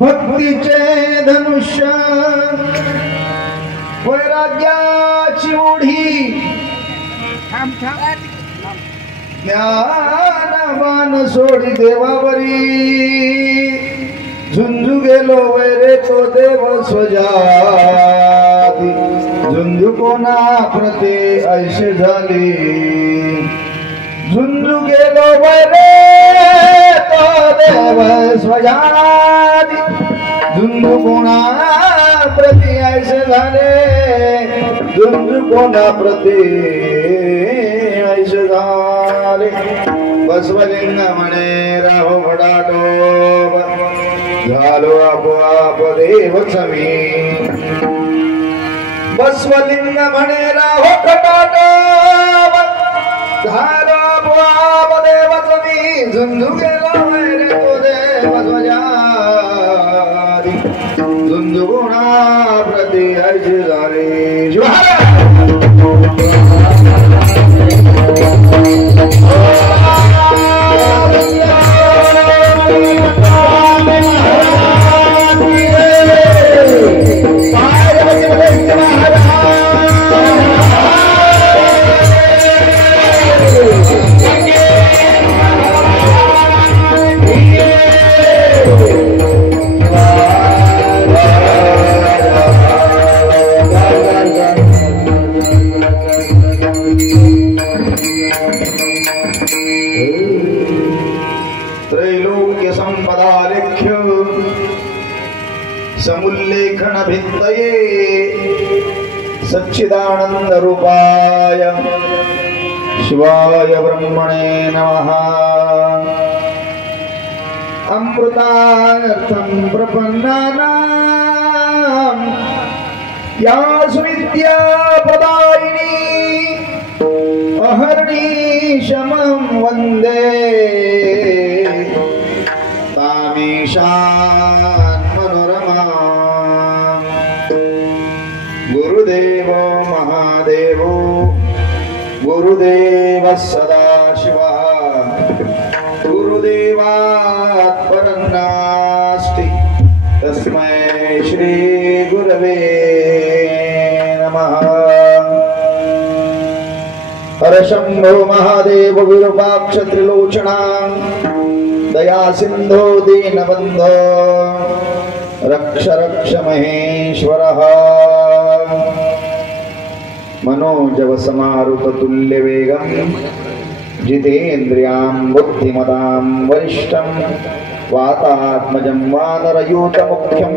भक्तीचे धनुष्य वैराग्याची ओढी ज्ञानवान सोडी देवावरी झुंजू गेलो वैरे तो देव स्वजाती झुंजू कोणा प्रते ऐसे झाले झुंजू गेलो वैरे तो देव स्वजाती झुंजू कोणा प्रति ऐसे झाले झुंजू कोणा प्रति ऐसे झाले बसवलिंग म्हणे राहो भडाटो झालो आपोआप देवच मी बसवलिंग म्हणे राहो खटाटो झालो आपोआप देवच मी झुंजू गेलो वैरे तो देव स्वजाती झुंजू कोणा प्रति ऐसे झाले त्रैलोक्य संपदालेख्य समुल्लेखन भित्तये सच्चिदानंद रूपाय शिवाय ब्रह्मणे नमः अमृतार्थं प्रपन्नानां या सुविद्या पदायिनी अहर्निशमं वन्दे तामीशान् मनोरमा गुरुदेव महादेव गुरुदेव सदाशिवः गुरुदेवात् परं नास्ति तस्मै श्री गुरवे नमः। हर शंभो महादेव विरूपाक्ष त्रिलोचना दया सिंधो दीनबंधो रक्ष रक्ष महेश्वरः मनोजव समारुत तुल्य वेगं जितेन्द्रियां बुद्धिमतां वरिष्ठं वातात्मजं वानरयूत मुख्यं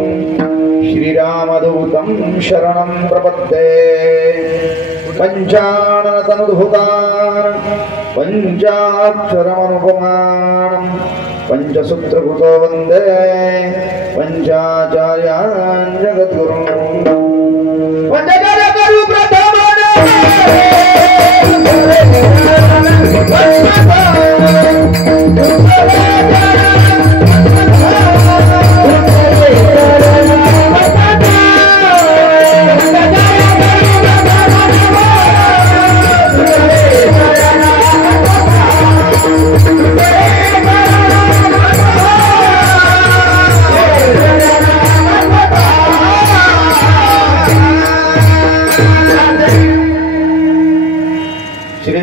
श्रीरामदूतं शरणं प्रपद्ये पंचाननतनुधुतान् पंचाक्षरमनुपमानं पंचसूत्रभूतो वन्दे पंचाचार्यान् जगद्गुरुन् पंचाचार्यगुरु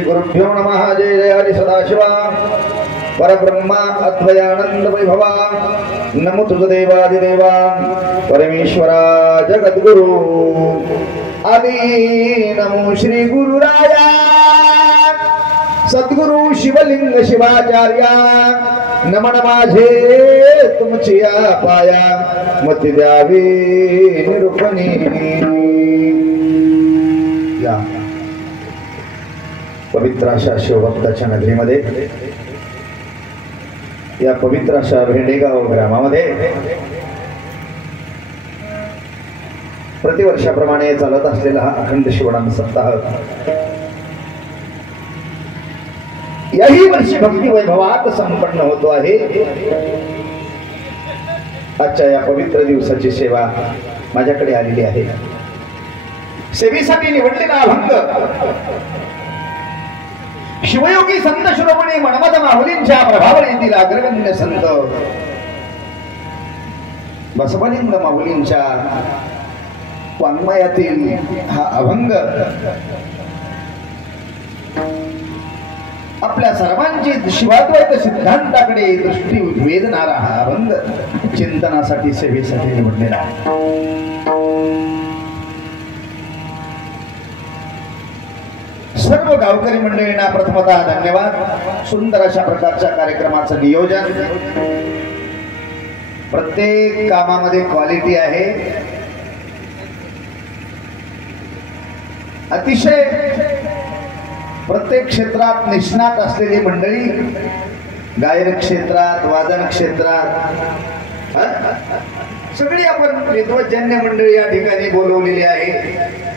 गुरुभ्यो नमः। जय जय हरि सदाशिवा परब्रह्मा अद्वयानंद वैभवा नमो तुझ देवादिदेवा परमेश्वरा जगद्गुरु आदि नमो श्री गुरुराया सद्गुरु शिवलिंग शिवाचार्या नमन माझे तुमचिया पाया मती द्यावी निरूपणी। या पवित्र अशा शिवभक्ताच्या नगरीमध्ये या पवित्र अशा भेंडेगाव ग्रामामध्ये प्रतिवर्षाप्रमाणे चालत असलेला हा अखंड शिवनाम सप्ताह याही वर्षी भक्ती वैभवात संपन्न होतो आहे। आजच्या या पवित्र दिवसाची सेवा माझ्याकडे आलेली आहे। सेवेसाठी निवडलेला अभंग शिवयोगी संत शिरोमणी मन्मथ माहुलींच्या प्रभावने येथील अग्रगण्य संत बसवलिंग माऊलींच्या वाङ्मयातील हा अभंग आपल्या सर्वांची शिवाद्वैत सिद्धांताकडे दृष्टी वेधणारा हा अभंग चिंतनासाठी सेवेसाठी निवडलेला आहे। सर्व गावकरी मंडळींना प्रथमतः धन्यवाद। सुंदर अशा प्रकारच्या कार्यक्रमाचं नियोजन, प्रत्येक कामामध्ये क्वालिटी आहे। अतिशय प्रत्येक क्षेत्रात निष्णात असलेली मंडळी, गायन क्षेत्रात, वादन क्षेत्रात सगळी आपण विद्वज्जन्य मंडळी या ठिकाणी बोलवलेली आहे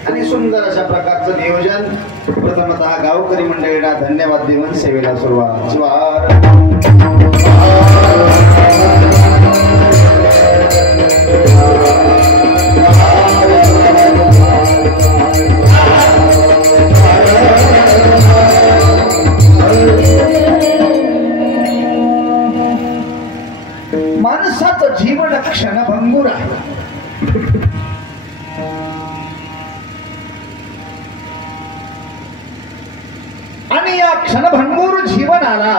आणि सुंदर अशा प्रकारचं नियोजन। प्रथमतः गावकरी मंडळींना धन्यवाद देऊन सेवेला सुरुवात। माणसाचं जीवन क्षणभंगूर आहे आणि या क्षणभंगूर जीवनाला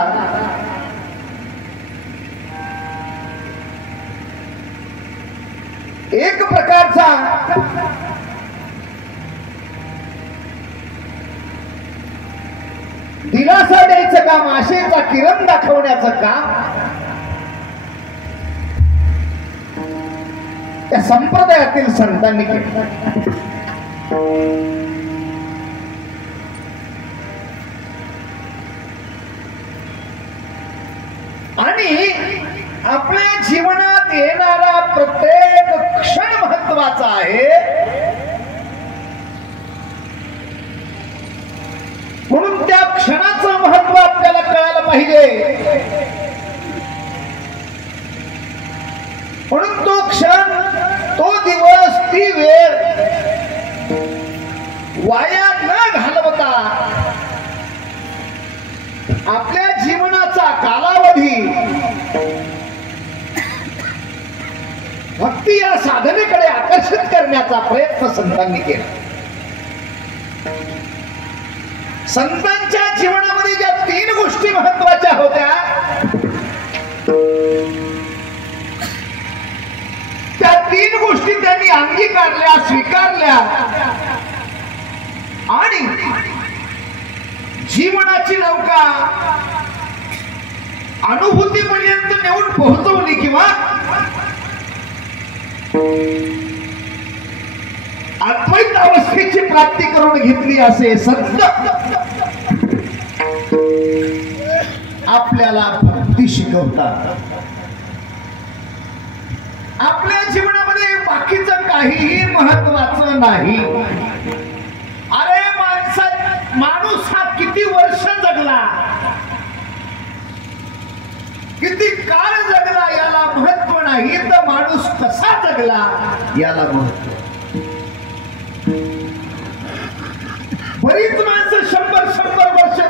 एक प्रकारचा दिलासा द्यायचं काम, आशेचा किरण दाखवण्याचं काम त्या संप्रदायातील संतांनी केलं। आणि आपल्या जीवनात येणारा प्रत्येक क्षण महत्वाचा आहे, म्हणून त्या क्षणाचं महत्व आपल्याला कळायला पाहिजे। म्हणून तो क्षण, तो दिवस, ती वेळ वाया न घालवता आपल्या जीवनाचा कालावधी भक्ती या साधनेकडे आकर्षित करण्याचा प्रयत्न संतांनी केला। संतांच्या जीवनामध्ये ज्या 3 गोष्टी महत्वाच्या होत्या त्या 3 गोष्टी त्यांनी अंगीकारल्या, स्वीकारल्या आणि जीवनाची नौका अनुभूतीपर्यंत नेऊन पोहोचवली किंवा अद्वैत अवस्थेची प्राप्ती करून घेतली असे संत आपल्याला भक्ती शिकवतात। आपल्या जीवनामध्ये बाकीचं काहीही महत्वाचं नाही। अरे माणूस हा किती वर्ष जगला, किती काळ जगला याला महत्व नाही, तर माणूस कसा जगला याला महत्व। बरीच माणसं 100 वर्ष,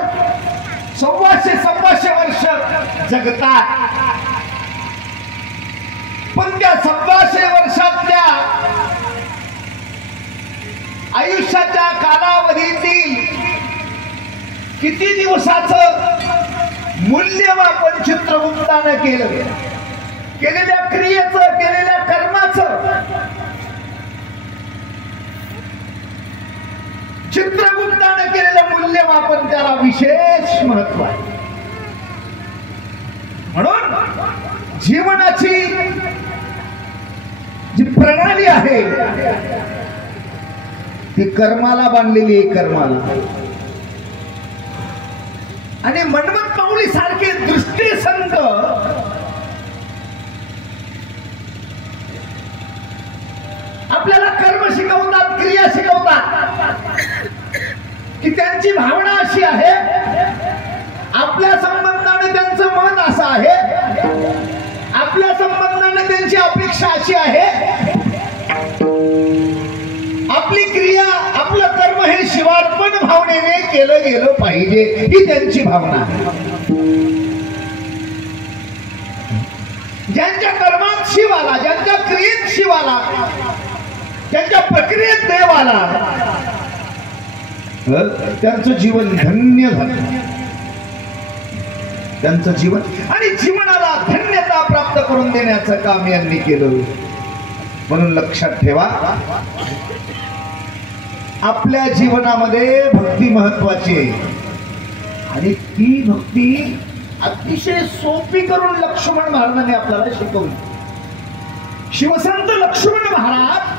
125 वर्ष जगतात, पण त्या 125 वर्षातल्या आयुष्याच्या कालावधीतील किती दिवसाचं मूल्यमापन चित्रगुप्तानं केलं, केलेल्या क्रियेचं, केलेल्या कर्माचं चित्रगुप्तानं केलेलं मूल्यमापन त्याला विशेष महत्व आहे। म्हणून जीवनाची जी प्रणाली आहे ती कर्माला बांधलेली आहे, कर्माला। आणि मनमत माऊली सारखे दृष्टी संत आपल्याला कर्म शिकवतात, क्रिया शिकवतात की त्यांची भावना अशी आहे, आपल्या संबंधाने त्यांचं मन असं आहे, आपल्या संबंधाने त्यांची अपेक्षा अशी आहे, आपली क्रिया, आपलं कर्म हे शिवार्पण भावनेने केलं गेलं पाहिजे, ही त्यांची भावना आहे। ज्यांच्या कर्मात शिव आला, ज्यांच्या क्रियेत शिव आला, ज्यांच्या प्रक्रियेत देव आला, त्यांचं जीवन धन्य झालं. त्यांचं जीवन आणि जीवनाला धन्यता प्राप्त करून देण्याचं काम यांनी केलं. म्हणून लक्षात ठेवा, आपल्या जीवनामध्ये भक्ती महत्वाची आहे आणि ती भक्ती अतिशय सोपी करून लक्ष्मण महाराजांनी आपल्याला शिकवली. शिवसंत लक्ष्मण महाराज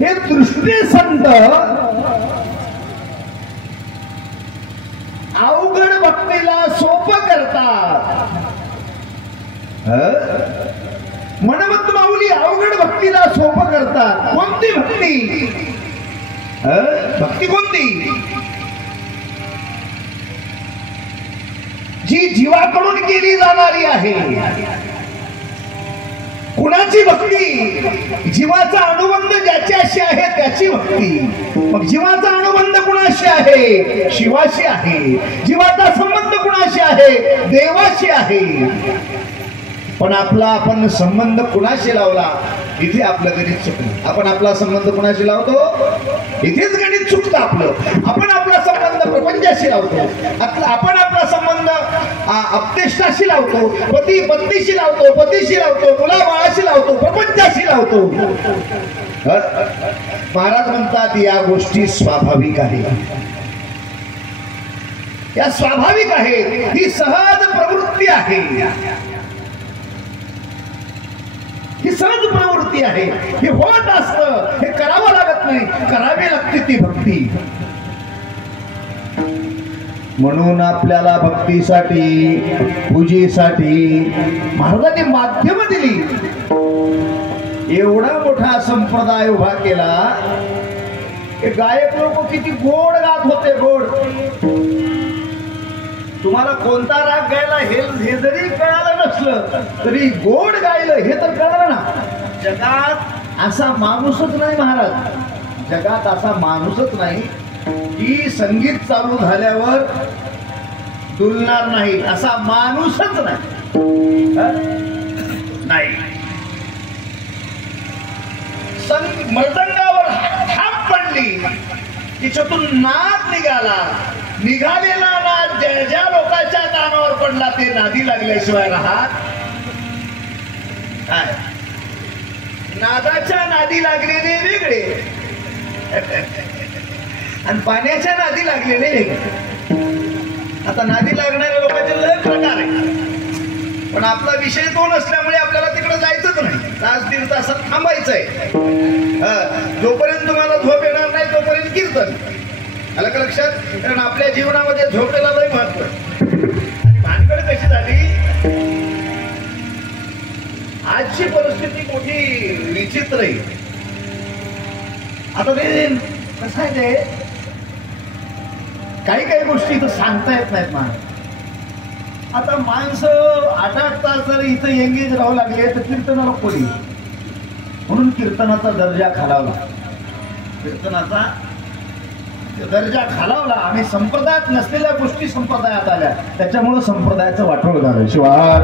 हे दृष्टी संत अवघड भक्तीला सोपं करतात. मनमत माऊली अवघड भक्तीला सोपं करतात. कोणती भक्ती? भक्ती कोणती? जी जीवाकडून केली जाणारी आहे. कुणाची भक्ती? जीवाचा अनुबंध ज्याच्याशी आहे त्याची भक्ती. मग जीवाचा अनुबंध कुणाशी आहे? शिवाशी आहे. जीवाचा संबंध कुणाशी आहे? देवाशी आहे. पण आपण संबंध कुणाशी लावला, इथे आपलं गणित चुकलं. आपण आपला संबंध कुणाशी लावतो, इथेच गणित चुकतं आपलं. आपण आपला संबंध प्रपंचाशी लावतो. आपण आपला संबंध अपतेष्टाशी लावतो, पती पत्नीशी लावतो, पतीशी लावतो, मुला बाळाशी लावतो, प्रपंचाशी लावतो. महाराज म्हणतात या गोष्टी स्वाभाविक आहेत. या स्वाभाविक आहेत. ही सहज प्रवृत्ती आहे. ही सहज प्रवृत्ती आहे. हे होत असतं. हे करावं लागत नाही, करावी लागते ती भक्ती. म्हणून आपल्याला भक्तीसाठी, पूजेसाठी महाराजांनी माध्यम दिली. एवढा मोठा संप्रदाय उभा केला. हे गायक लोक किती गोड गात होते. गोड. तुम्हाला कोणता राग गायला हे जरी कळालं नसलं तरी गोड गायलं हे तर कळलं ना. जगात असा माणूसच नाही महाराज, जगात असा माणूसच नाही की संगीत चालू झाल्यावर डुलणार नाही. असा माणूसच नाही. मृदंगावर थाप पडली, तिच्यातून नाद निघाला. निघालेला नाद ज्या लोकांच्या कानावर पडला ते नादी लागल्याशिवाय राहत काय. नादाच्या नादी लागलेले वेगळे आणि पाण्याच्या नादी लागलेले वेगळे. आता नादी लागणाऱ्या लोकांचे लय प्रकार आहे. पण आपला विषय तो नसल्यामुळे आपल्याला तिकडे जायचंच नाही. तास दीड तासात थांबायचंय. जोपर्यंत तुम्हाला झोप येणार नाही तोपर्यंत कीर्तन. आलं का लक्षात? कारण आपल्या जीवनामध्ये झोपेला लय महत्व. आणि भानगड कशी झाली, आजची परिस्थिती मोठी विचित्र आहे. आता ते कसं आहे, ते काही गोष्टी इथं सांगता येत नाहीत मला. आता माणसं 8-8 तास जर इथं एंगेज राहू लागले तर कीर्तनाला कोणी, म्हणून कीर्तनाचा दर्जा खालावला. कीर्तनाचा दर्जा खालावला आणि संप्रदायात नसलेल्या गोष्टी संप्रदायात आल्या. त्याच्यामुळे संप्रदायाचं वाटोळ झालं. शिवाय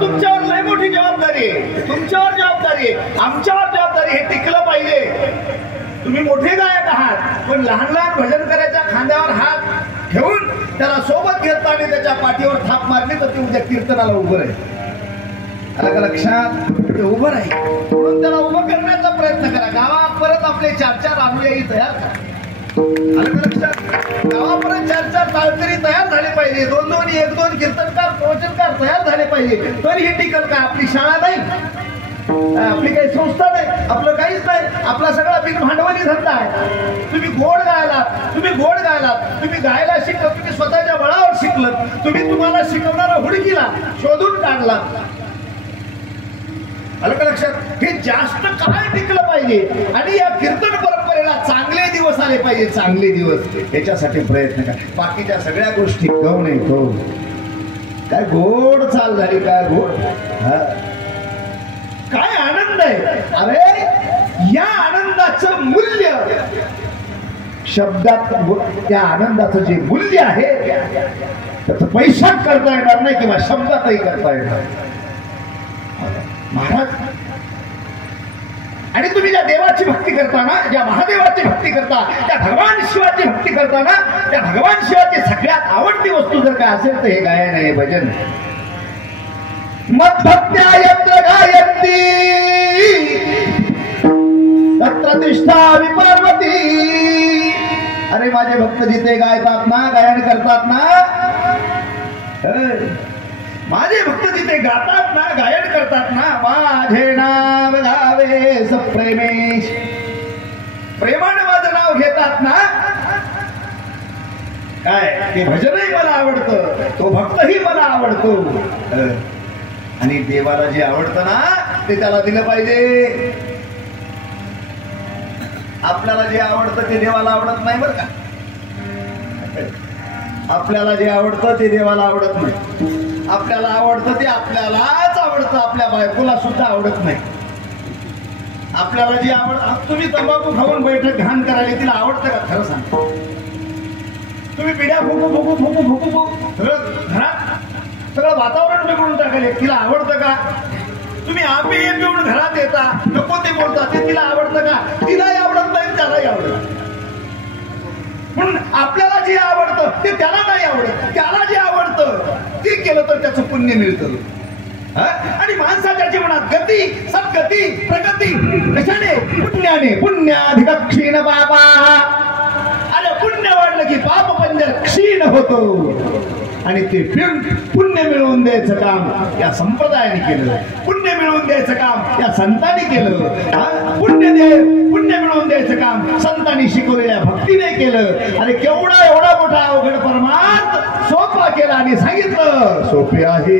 तुमच्यावर लय मोठी जबाबदारी आहे. तुमच्यावर जबाबदारी आहे, आमच्यावर जबाबदारी. हे टिकलं पाहिजे. तुम्ही मोठे गायक आहात पण लहान लहान भजन करायच्या खांद्यावर हात ठेवून त्याला सोबत घेतला आणि त्याच्या पाठीवर थाप मारली तर ते उद्या कीर्तनाला उभं राहील. आलं का लक्षात? ते उभं राहील. म्हणून त्याला उभं करण्याचा प्रयत्न करा. गावात परत आपले 4-4 अनुयायी तयार करा. आलं का लक्षात? गावापर्यंत 4-4 ताळकरी तयार झाले पाहिजे. 2-2, 1-2 कीर्तनकार, प्रवचनकार तयार झाले पाहिजे. तरी ही टिकल का? आपली शाळा नाही, आपली काही संस्था नाही, आपलं काहीच नाही. आपला सगळा बिन भांडवली धंदा आहे. तुम्ही गोड गायलात, तुम्ही गायला शिकलं, तुम्ही स्वतःच्या बळावर शिकलं, तुम्ही तुम्हाला शिकवणारा हुडकीला शोधून काढला. आलं का लक्षात? हे जास्त काय टिकलं पाहिजे आणि या कीर्तन परंपरेला चांगले दिवस आले पाहिजे. चांगले दिवस याच्यासाठी प्रयत्न करा. बाकीच्या सगळ्या गोष्टी गौण आहे. गौण काय गोड चाल झाली, काय गोड, काय आनंद आहे. अरे या आनंदाचं मूल्य शब्दात, त्या आनंदाचं जे मूल्य आहे त्याचं पैशात करता येणार नाही किंवा शब्दातही करता येणार महाराज. आणि तुम्ही ज्या देवाची भक्ती करताना, ज्या महादेवाची भक्ती करता, त्या भगवान शिवाची भक्ती करताना, त्या भगवान शिवाची सगळ्यात आवडती वस्तू जर काय असेल तर हे गायन आहे, भजन. मद्भक्त्या यत्र गायन्ति तत्र तिष्ठामि पार्वती. अरे माझे भक्त जिथे गायतात ना, गायन करतात ना, माझे भक्त जिथे गातात ना, गायन करतात ना, माझे नाव गावे सप्रेमेश, प्रेमाने माझं नाव घेतात ना, काय ते भजनही मला आवडतं, तो भक्तही मला आवडतो. आणि देवाला जे आवडतं ना ते त्याला दिलं पाहिजे. आपल्याला जे आवडतं ते देवाला आवडत नाही बरं का. आपल्याला जे आवडतं ते देवाला आवडत नाही. आपल्याला आवडतं ते आपल्यालाच आवडतं, आपल्या बायकोला सुद्धा आवडत नाही. आपल्याला जे आवडतं, तुम्ही तंबाखू खाऊन बैठक घाण करायला तिला आवडतं का? खरं सांग. तुम्ही पिढ्या फुकू फुकू फुकू फुकू फुकू सगळं घरात सगळं वातावरण बिघडून टाकायला तिला आवडतं का? तुम्ही आपे पिऊन घरात येता, नको ते बोलता, ते तिला आवडतं का? तिलाही आवडत नाही, त्यालाही आवडत. म्हणून आपल्याला जे आवडतं ते त्याला नाही आवडत. त्याला जे आवडतं ते केलं तर त्याचं पुण्य मिळतं. आणि माणसाच्या जीवनात गती, सद्गती, प्रगती कशाने? पुण्याने. पुण्याधिक क्षीण पापा. अरे पुण्य वाढलं की पाप पंजर क्षीण होतो. आणि ते पुण्य मिळवून द्यायचं काम या संप्रदायाने केलं. पुण्य मिळवून द्यायचं काम या संतांनी केलं. पुण्य मिळवून द्यायचं काम संतांनी शिकवलेल्या भक्तीने केलं. आणि केवढा एवढा मोठा अवघड परमार्थ सोपा केला आणि सांगितलं सोपे आहे.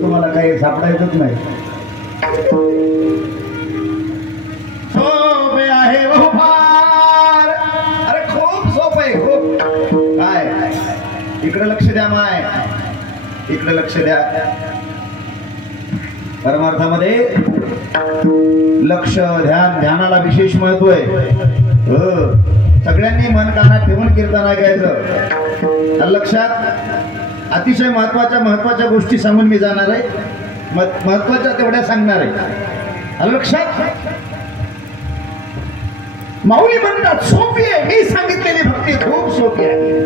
तुम्हाला काही सापडायचंच नाही. सोपे आहे फार. अरे खूप सोप आहे, खूप. काय इकडे लक्ष द्या, माय इकडे लक्ष द्या. परमार्थामध्ये लक्ष, ध्यान, ध्यानाला विशेष महत्व आहे. सगळ्यांनी मन कानात ठेवून कीर्तन ऐकायचं. लक्षात अतिशय महत्वाच्या गोष्टी सांगून मी जाणार आहे. महत्वाच्या तेवढ्या सांगणार आहे. लक्षात माऊली म्हणतात सोपी आहे. मी सांगितलेली भक्ती खूप सोपी आहे.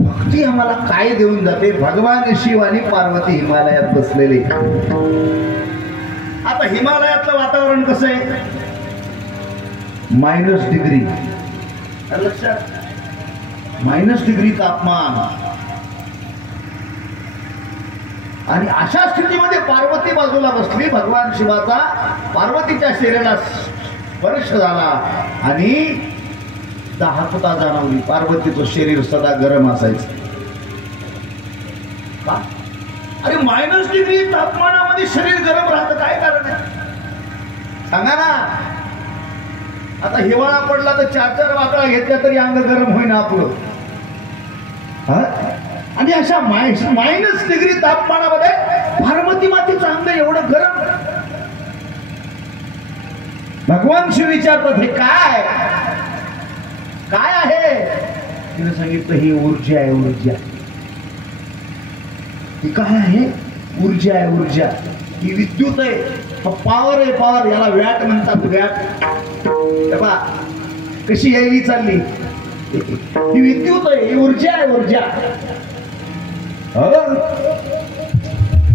भक्ती आम्हाला काय देऊन जाते? भगवान शिव आणि पार्वती हिमालयात बसलेले. आता हिमालयातलं वातावरण कसं आहे? -डिग्री. लक्षात -डिग्री तापमान. आणि अशा स्थितीमध्ये पार्वती बाजूला बसली. भगवान शिवाचा पार्वतीच्या शरीराला स्पर्श झाला आणि दाहकता जाणवली. पार्वतीचं शरीर सदा गरम असायचं. अरे -डिग्री तापमानामध्ये शरीर गरम राहतं, काय कारण आहे सांगा ना? आता हिवाळा पडला तर 4-4 वाकळा घेतल्या तरी अंग गरम होईना आपलं. आणि अशा -डिग्री तापमानामध्ये पार्वती मातेचं अंग एवढं गरम. भगवान शिव विचारतात हे काय काय आहे? तिने सांगितलं ही ऊर्जा आहे. ऊर्जा ही काय आहे? ऊर्जा आहे. ऊर्जा ही विद्युत आहे. पॉवर आहे. पॉवर याला वॅट म्हणतात. वॅट कशी यायली चालली. ही विद्युत आहे. ही ऊर्जा आहे. ऊर्जा.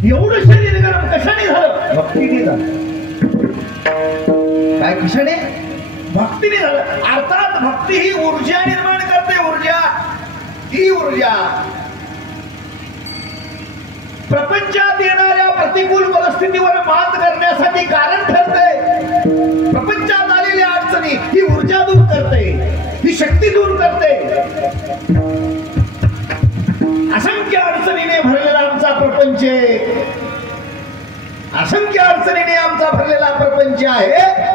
एवढं शरीर गरम कशाने झालं? भक्तीने झालं. काय कशाने? भक्तीने झालं. अर्थात भक्ती ही ऊर्जा निर्माण करते. ऊर्जा ही ऊर्जा प्रपंचात येणाऱ्या प्रतिकूल परिस्थितीवर मात करण्यासाठी कारण ठरते. प्रपंचात आलेल्या अडचणी ही ऊर्जा दूर करते. ही शक्ती दूर करते. असंख्य अडचणीने भरलेला आमचा प्रपंच आहे. असंख्य अडचणीने आमचा भरलेला प्रपंच आहे.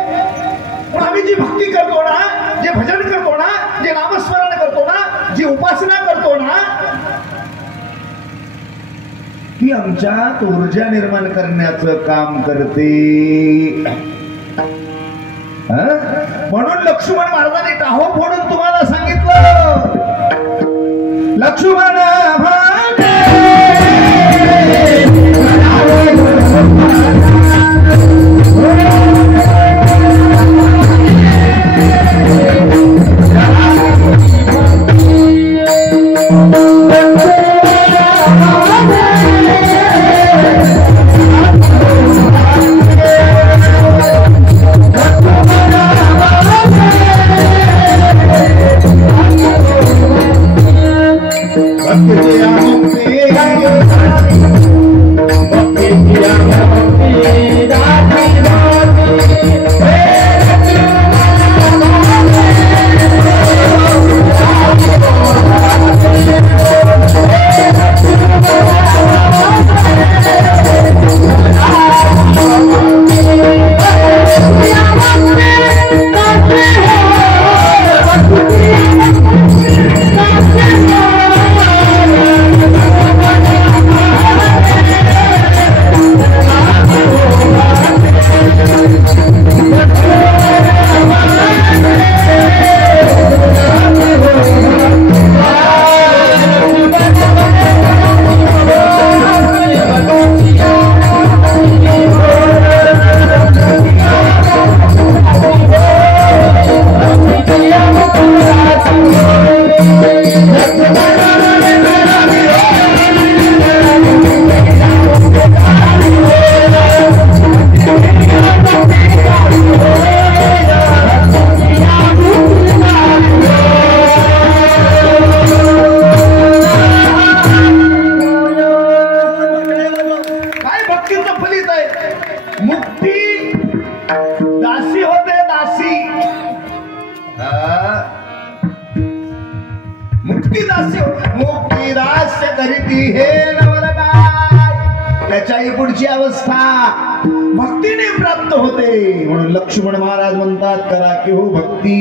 पण आम्ही जी भक्ती करतो ना, जे भजन करतो ना, जे नामस्मरण करतो ना, जी उपासना करतो ना, ती आमच्यात ऊर्जा निर्माण करण्याचं काम करते. म्हणून लक्ष्मण महाराजांनी टाहो फोडून तुम्हाला सांगितलं. लक्ष्मण मुक्तिदास्य करीती हे नवलकाय, त्याच्याही पुढची अवस्था भक्तीने प्राप्त होते. म्हणून लक्ष्मण महाराज म्हणतात करा की हो भक्ती.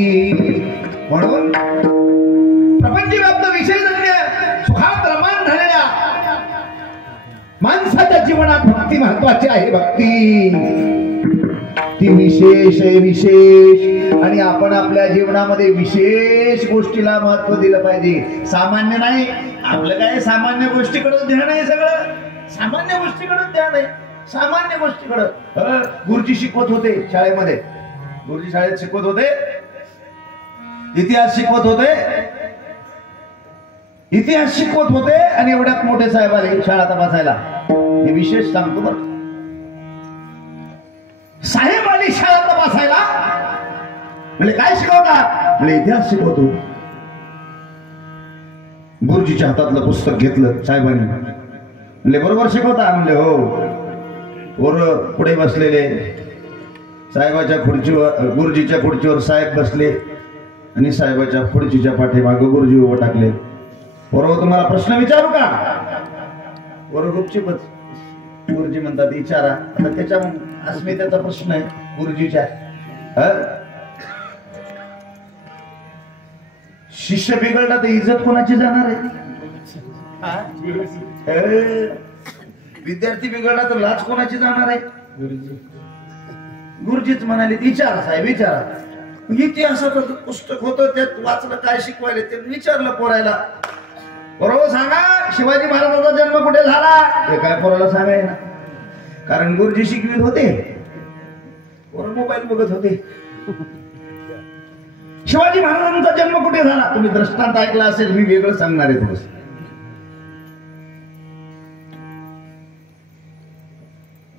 म्हणून प्रपंचव्याप्त विषयजन्य सुखात रमान झालेल्या माणसाच्या जीवनात भक्ती महत्वाची आहे. भक्ती ती विशेष आहे, विशेष. आणि आपण आपल्या जीवनामध्ये विशेष गोष्टीला महत्व दिलं पाहिजे, सामान्य नाही. आपलं काय सामान्य गोष्टीकडे ध्यान आहे, सगळं सामान्य गोष्टीकडे ध्यान आहे, सामान्य गोष्टीकडे. गुरुजी शिकवत होते शाळेमध्ये, गुरुजी शाळेत शिकवत होते, इतिहास शिकवत होते, इतिहास शिकवत होते. आणि एवढ्यात मोठे साहेब आले शाळा तपासायला. हे विशेष सांगतो बरं, साहेब आले शाळा तपासायला. म्हणजे काय शिकवता? म्हणजे इतिहास शिकवतो. गुरुजीच्या हातातलं पुस्तक घेतलं साहेबांनी. म्हणजे बरोबर शिकवता? म्हणले हो. वर पुढे बसलेले साहेबाच्या खुर्चीवर, गुरुजीच्या खुर्चीवर साहेब बसले आणि साहेबाच्या खुर्चीच्या पाठीमागे गुरुजी उभं टाकले. बरोबर, तुम्हाला प्रश्न विचारू का? बरोबर, गुपचूपच. गुरुजी म्हणतात विचारा. आता त्याच्या अस्मितेचा प्रश्न आहे गुरुजीच्या. शिष्य बिघडला तर इज्जत कोणाची जाणार आहे? विद्यार्थी बिघडला तर लाच कोणाची जाणार आहे? गुरुजीच म्हणाले विचारा साहेब, विचारा. इतिहासाचं पुस्तक होतं, त्यात वाचलं काय शिकवायला, ते विचारलं पोरायला. बरोबर सांगा, शिवाजी महाराजांचा जन्म कुठे झाला? हे काय पोराला सांगाय ना, कारण गुरुजी शिकवित होते, पोरं मोबाईल बघत होते. शिवाजी महाराजांचा जन्म कुठे झाला? तुम्ही दृष्टांत ऐकला असेल, मी वेगळं सांगणार आहे थोडं.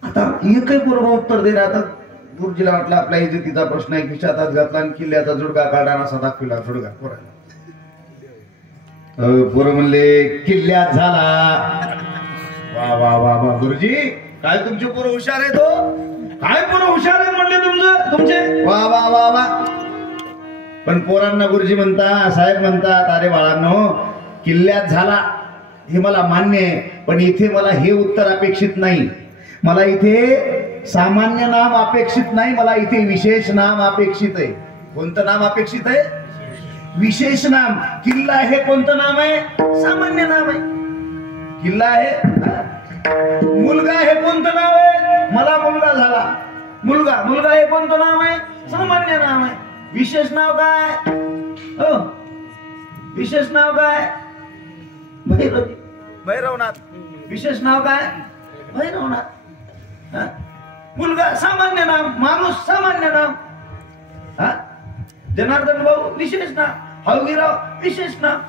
आता एकही बरोबर उत्तर दे. आता गुरुजीला वाटलं आपल्या इज्जतीचा प्रश्न आहे, खिशात हात घातला आणि किल्ल्याचा जुडगा काढा असा दाखविला जुडगा पोराला. पोरं म्हणले किल्ल्यात झाला. वा वा वा वा, गुरुजी काय तुमचे पोरं हुशार आहे, तो काय पोरं हुशार आहे म्हणले तुमचे. वा वा वा वा. पण पोरांना गुरुजी म्हणतात, साहेब म्हणतात, अरे बाळांनो, किल्ल्यात झाला हे मला मान्य आहे, पण इथे मला हे उत्तर अपेक्षित नाही. मला इथे सामान्य नाम अपेक्षित नाही, मला इथे विशेष नाम अपेक्षित आहे. कोणतं नाम अपेक्षित आहे? विशेष नाम. किल्ला हे कोणतं नाम आहे? सामान्य नाम आहे. किल्ला आहे. मुलगा हे कोणतं नाव आहे? मला मुलगा झाला. मुलगा, मुलगा हे कोणतं नाम आहे? सामान्य नाम आहे. विशेष नाव काय? हो, विशेष नाव काय? भैरवनाथ. विशेष नाव काय? भैरवनाथ. मुलगा सामान्य नाम, माणूस सामान्य नाम. जनार्दन भाऊ विशेष नाम, हळवीराव विशेष नाम.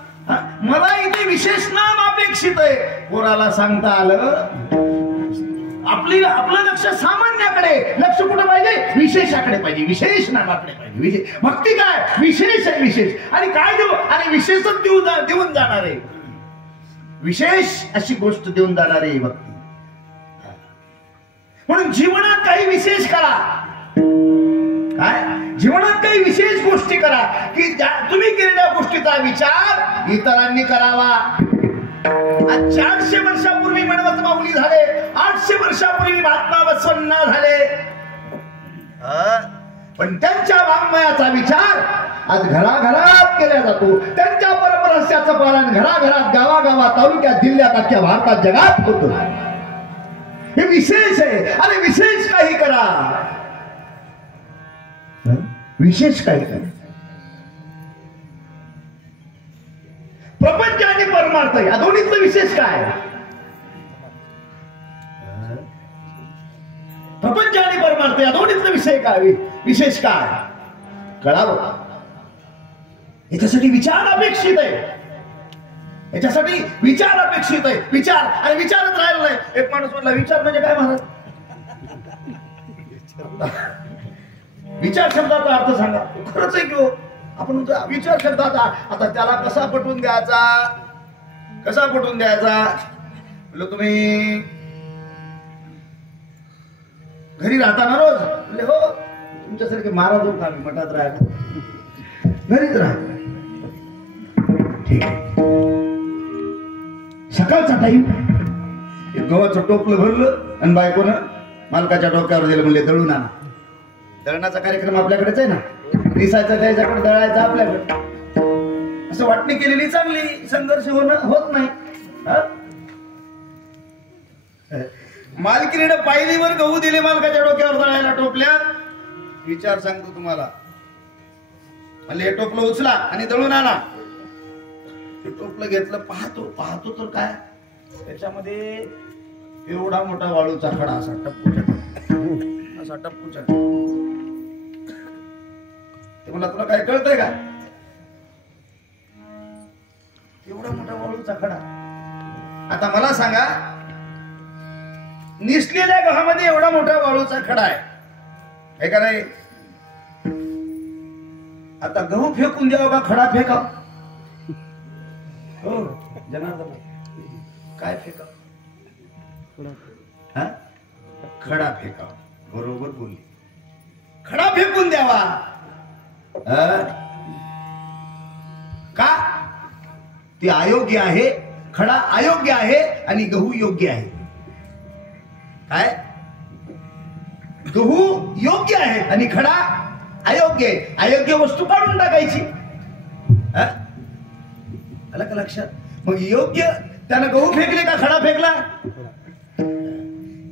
मला इथे विशेष नाम अपेक्षित आहे. पोराला सांगता आलं, आपलं लक्ष सामान्याकडे, लक्ष कुठे पाहिजे? विशेषाकडे पाहिजे, विशेष नामाकडे पाहिजे. विशेष भक्ती काय? विशेष आहे, विशेष. आणि काय देऊ? आणि विशेषच देऊन जाणार आहे. विशेष अशी गोष्ट देऊन जाणार आहे भक्ती. म्हणून जीवनात काही विशेष करा. काय? जीवनात काही विशेष गोष्टी करा की तुम्ही केलेल्या गोष्टीचा विचार इतरांनी करावा. आज 400 वर्षापूर्वी मणवत माऊली झाले, 800 वर्षापूर्वी महात्मा बसवण्णा झाले, पण त्यांच्या वाङ्मयाचा विचार आज घराघरात केला जातो. त्यांच्या परमरहस्याचं पालन घराघरात, गावागावात, तालुक्यात, जिल्ह्यात, अख्ख्या भारतात, जगात होतं. हे विशेष आहे. अरे विशेष काही करा, विशेष काही करा. प्रपंच आणि परमार्थ या दोन्हीतलं विशेष काय? प्रपंच आणि परमार्थ या दोन्हीतलं विषय काय? विशेष काय कळावं. याच्यासाठी विचार अपेक्षित आहे. याच्यासाठी विचार अपेक्षित आहे. विचार आणि विचारच राहिला नाही. एक माणूस म्हणला विचार म्हणजे काय महाराज? विचार शब्दाचा अर्थ सांगा. खरंच आहे की हो? आपण विचार शब्दाचा आता त्याला कसा पटवून द्यायचा? कसा पटवून द्यायचा? म्हणलं तुम्ही घरी राहता ना रोज? म्हणले हो. तुमच्यासारखे महाराज होत आम्ही मठात राहायला, घरीच राहतो. ठीक आहे. सकाळचा टाईम, गव्हाचं टोपलं भरलं आणि बायकोनं मालकाच्या डोक्यावर दिलं. म्हणले दळून आणा. दळणाचा कार्यक्रम आपल्याकडेच आहे ना. दिसायचा त्याच्याकडे, दळायचा आपल्याकडे. असं वाटणी केलेली चांगली, संघर्ष होत नाही. मालकीने पायलीवर गहू दिले मालकाच्या डोक्यावर दळायला टोपल्यात. विचार सांगतो तुम्हाला. म्हणले हे टोपलं उचला आणि दळून आणा. ते टोपलं घेतलं, पाहतो तर काय त्याच्यामध्ये एवढा मोठा वाळूचा खडा, असा टप्पूचा. ते मला तुला काय कळतंय का? एवढा मोठा वाळूचा खडा. आता मला सांगा, निसलेल्या गव्हामध्ये एवढा मोठा वाळूचा खडा आहे का नाही? आता गहू फेकून द्यावं का खडा फेका? हो जनार्दन, काय फेका? खडा फेका. बरोबर बोलली. खडा फेकून द्यावा. का? ती अयोग्य आहे. खडा अयोग्य आहे आणि गहू योग्य आहे. काय? गहू योग्य आहे आणि खडा अयोग्य आहे. अयोग्य वस्तू काढून टाकायची. आलं का लक्षात? मग योग्य त्यानं गहू फेकले का खडा फेकला?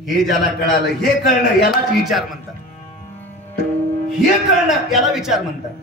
हे ज्याला कळालं, हे कळणं यालाच विचार म्हणतात. हे कळणं याला विचार म्हणतात.